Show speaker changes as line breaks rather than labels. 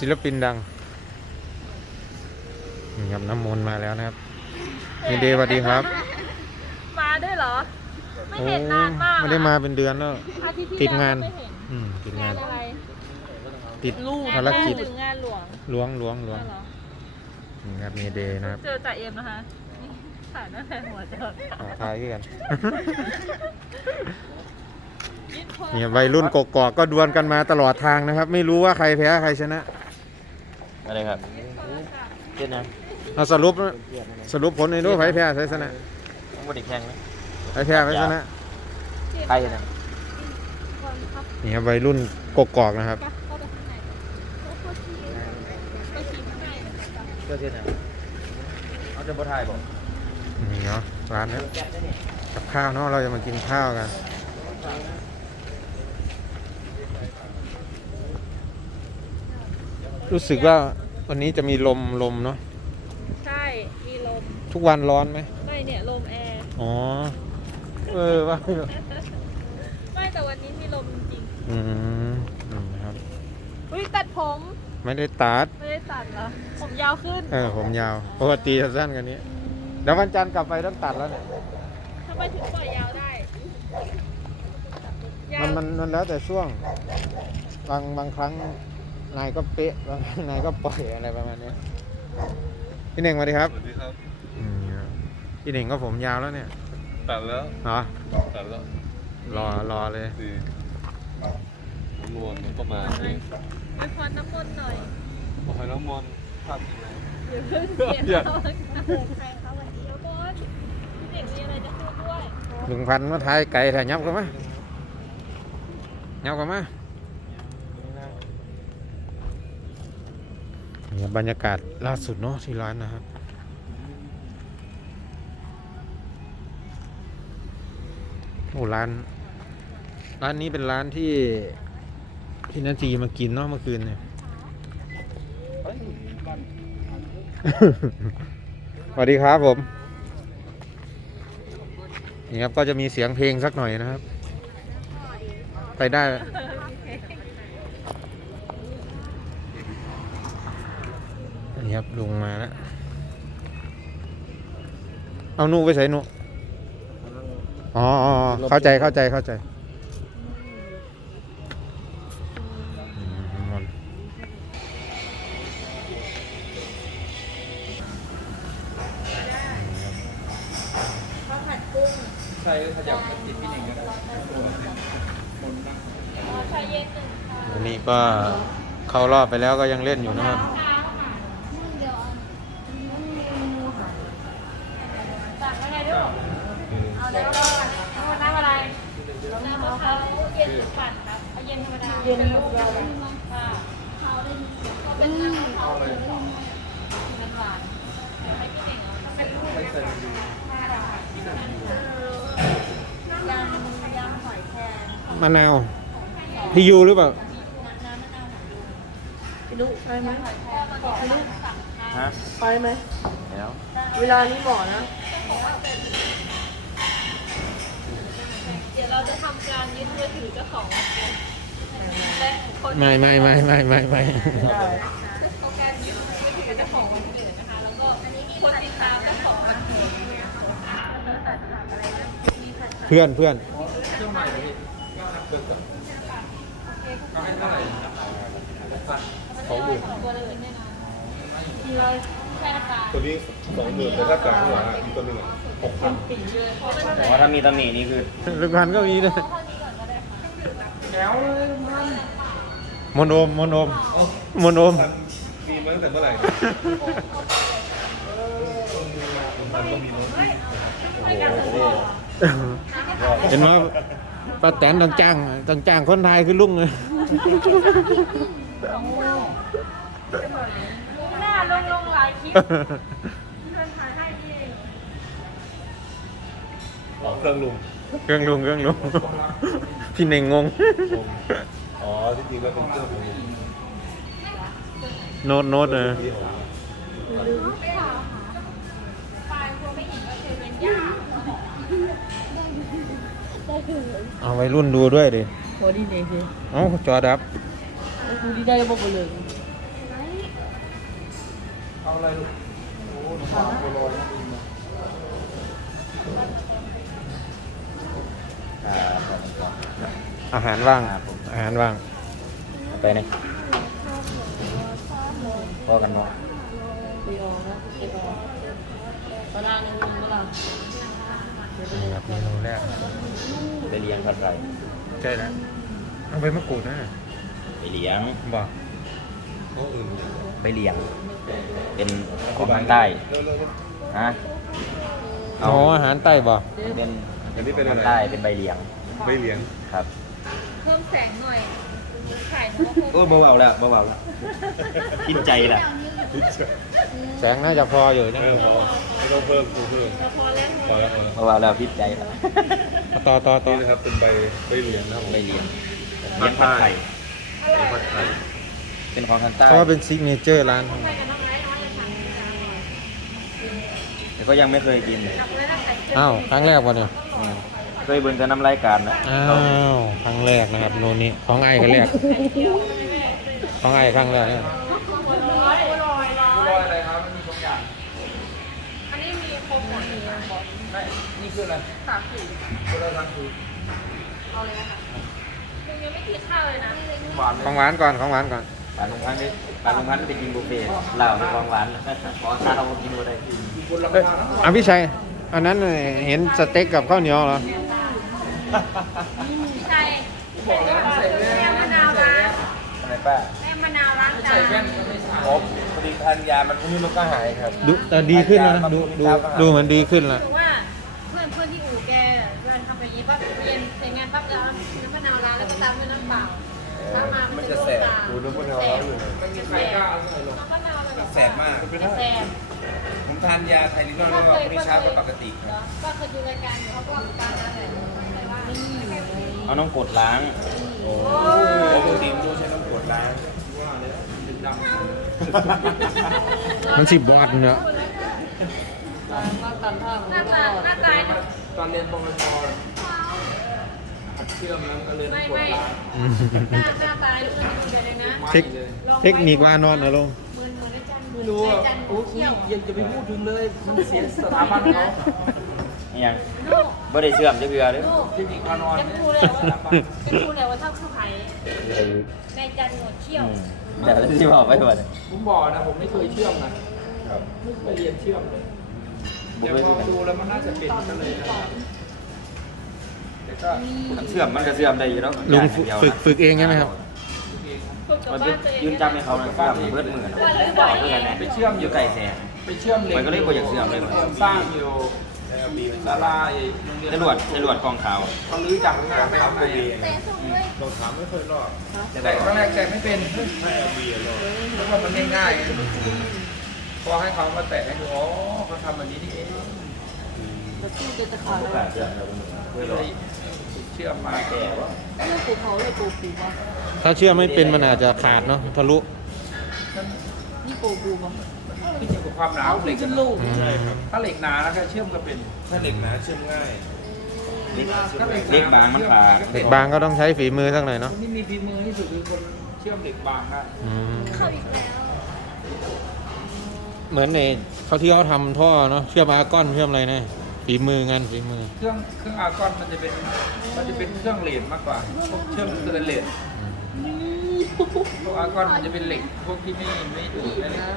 ศิลปินดัง นี่ครับน้ำมนต์มาแล้วนะครับมีเดวัสดีครับ
มาได้เหรอไม่เห็นนานมากไม่
ได้มาเป็นเดือนแล้วติดงานอืมติดงานติดภารกิจหลวง หลวงหลวงนี่ครับมีเดนะครับ
เจอแต่เอ็มนะคะถ่ายหน้าแทนหัวเจ้า
ถ่ายกันเนี่ยวัยรุ่นกกอกก็ดวลกันมาตลอดทางนะครับ ไม่รู้ว่าใครแพ้ใครชนะ
อะไรครับเจ็ดนะ
เอาสรุปสรุปผลในรูปไฟ่แพ้ไซสนะไม่ได้แข่งไผ่แพ้ไซสนะใครนะนี่ครับวัยรุ่นกกอกนะครับเ
นะ่
ยร้านนี้กับข้าวเนาะ เราจะมากินข้าวกันรู้สึกว่าวันนี้จะมีลมลมเนาะ
ใช่มีลม
ทุกวันร้อนไหม
ไม่เนี่ยลมแอร์
อ๋อเออว่า
ไม่แต่วันนี้มีลมจริง
อืมครับ
อุ้ยตัดผม
ไม่ได้ตัด
ไม่ได้ตัดเหรอผมยาวขึ้น
เออผมยาวปกติจะสั้นกันนี้ แล้ววันจันทร์กลับไปต้องตัดแล้วเนี่ย
ทำไมถึงปล่อยยาวได้
มันมันมันแล้วแต่ช่วงบางบางครั้งนายก็เป๊ะนายก็ปล่อย อะไรประมาณนี้ พี่เน่งมาดิครับพี่เน่งก็ผมยาวแล้วเนี่ย ตัดแล้ว หรอ ตัดแล้ว รอรอเลย
รวมประมาณนี้
ไปพอน้ำมนต์หน่อย
พอน้ำมนต์ภาพยังไงเดี๋ยวเพื่อนเสีย
แล้วนะโอ้น้ทุกพี่เด็กมีอะไรจะพูดด้วย
หนึ่งพันมาไทยไก่แถ่ยับกันไหมยับกันไหมนี่บรรยากาศล่าสุดเนาะที่ร้านนะครับ โอ้ร้าน ร้านนี้เป็นร้านที่ที่นันทีมากินเนาะเมื่อคืนเนี่ยสวัสดีครับผม นี่ครับก็จะมีเสียงเพลงสักหน่อยนะครับ ไปได้ครับลงมาแล้ว เอาหนูไปใส่หนูอ๋อ เข้าใจ เข้าใจ เข้าใจนข้
าวผัดกุ้ง
ใช่ขยับติดี่นึ่ก็ไดนึ่
งวันนี้ก็เข้ารอบไปแล้วก็ยังเล่นอยู่นะครับมะนาวพี่ยูหรือเปล่า
พี่ลูกไปไหมพี่ลูกไปไหมแล้วเวลานี้หมอนะจะทำการยึดมือถือเจ้าของ
ไม่ไม่ไม่ไม่ไม่ไม่ไม่โอเคยึดมือถือเจ้าของเพื่อนเพื่อนเขาหมื่
นตัวนี้สองหมื่นแต่ถ้าการขวอีกตัวหนึ่งหกพันโอ้ถ้ามีตำหนินี่คือ
รุ่งพันก็มีเลยมนโอมมนโอมมนโอม
มีมาตั้งแต่เมื่อไหร่
เห็นไหมป้าแตนต้องจ้างต้องจ้างคนไทยคือลุงเลย
เครื่องลุง
เครื่องลุงเครื่องลงพี่เน่งงง
อ๋อที่จริงก็เป็นเครื่องลุง
โน้ตโน้ตเลยเอาไว้รุ่นดูด้วยดิโอ้ดีดีสิอ้าจอดับดีไดบอกไปเลยอาหารว่างอาหารว่าง
ไปไหนพอกันนอนนี่
ครับเมนแรก
ไปเลี้ยงเั่ไหร่
ใช่แล้วเอาไปมะกรูดนะไปเลี้ยงบอก
เขาอื่น
ไปเลี้ยงเป็นอาหารใต้ฮะ
เอาอาหารใต้บ่
เป็นอเป็นาหารใต้ เป็นใบเลียง ใบเลียง ครับ
เพิ่มแสงหน่อย
โอ้ยเบาๆแล้วเบาๆแล้วกินใจละ
แสงน่าจะพออยู่นะไม่
ต้องเพิ่มเพิ่มพอแล้ว้
เบาแล้วพิจใจละ
ต่อต่อต่อ
นี่ครับเป็นใบใบเหลียงนะใ
บเหลียงผัดไทยผัดไทย เป็นของทางใต้ เพร
าะว่าเป็นซิกเนเจอร์ร้าน
แต่ก็ยังไม่เคยกินเลย
อ้าว ครั้งแรกวะเนี่ย
เคยบุญจะน้ำลายกาดนะ
อ้าว ครั้งแรกนะครับโนนี่ ของไอ้ครั้งแรกของไอ้ครั้งแรกคืออะไ
ร
ของ
หวานก่อน ของหวานก่อน
ปลาลงันไปปลาลงพันไปกินบุฟเฟ่ต์เหล้าในควาหวานขอข้าวกินอะไร
อ่ะพี่ชายอันนั้นเห็นสเต็กกับข้าวเหนียวเหรอ
พอดีทานยามันพรุ่งมันก็หายครับ
ูแต่ดีขึ้นแล้วดูดูดูเหมือนดีขึ้นแล้ว
มัน
จะแสบ ดูดูมะนาวรล้วไม่มีใครก้าเลยหรอก แสบมากผมทานยาไทยนิดน้อยก็มีชาเป็ปกติ
ก็เคยดูรายการเขาก็การ
เอาน้องกดล้างโอ้
โหดีมากใช้น้องกดล้าง
มันสิบบาทเนอะ
หน้าตาหน้าตาห
าตอนเรียนปงกรเชื่อมแล้วก
็เลืไม่ห้าตาเชื่อม
กันเลยนะเทคเทคนิคว่านอนนะลงก
ไม่รู้อ่ะโอ้ยยังจะไปพูดถึงเลยมันเสียสถาบันเขา
เนี่ยไม่ได้เชื่อมจะเบื่อเลย
เทคนิคว่านอนเนี่ยจะพู
ดเลยว่าเท่าทือใครในจันทร์หมดเชี่ยว
แต่ที่บอกไม่หมด
ผมบอกนะผมไม่เคยเชื่อมนะไม่เคยเรียนเชื่อมเลยเดี๋ยวพอดูแล้วมันน่าจะเป็นกันเลยนะครับ
ันเสื่อมมันก็เสื่อมได้อยู่แล้ว
ลุงฝึกฝึกเองใช่ไหมครับ
มันยืนจำในเขาเลยฝากเบื่อนเหมือนกรนไปเชื่อมอยู่ไก่แสบไปเชื่อมเลยมันก็เรียกว่าอยากเสื่อมเลย
สร้างอยู่มีลาลาไอ้
ในหลวดในหลวดกองเขา
เขาลื้อจากขางหน้าไปเ้างในเราถามไม่เคยรอดแต่ครั้งแรกแจ็ไม่เป็นไม่เอาบีเลยเพราะมันง่ายๆพอให้เขามาแตะให้ดูอ๋อเขาทำแบบนี้นี่เองแต่กล้วพูดจะตะขาบชื่อมมาแก่ว่าเรื่องปูเขาเลยป
ูปูมะถ้าเชื่อมไม่เป็นมันอาจจะขาดเนาะทะลุ
นี่ปูปูมา
พี่เจ็บกับความหนาวเหล็กกันลูกถ้าเหล็กหนาแล้วจะเชื่อมก็เป็นถ้าเหล็กหนาเชื่อมง่าย
เหล็กบางมันบาง
เหล็กบางก็ต้องใช้ฝีมือสักหน่อยเนาะ
นี่มีฝีมือที่สุดคือคนเชื่อมเหล็กบางได้
เหมือนในเขาที่เขาทำท่อเนาะเชื่อมอาก้อนเชื่อมอะไรเนี่ยฝีมืองานฝีมือ
เครื่องเครื่องอาร์กอนมันจะเป็นมันจะเป็นเครื่องเหล็กมากกว่าพวกเชื่อมงเตืนเหล็กพวกอาร์กอนมันจะเป็นเหล็กพวกที่ไม่ไม่ดูดนะ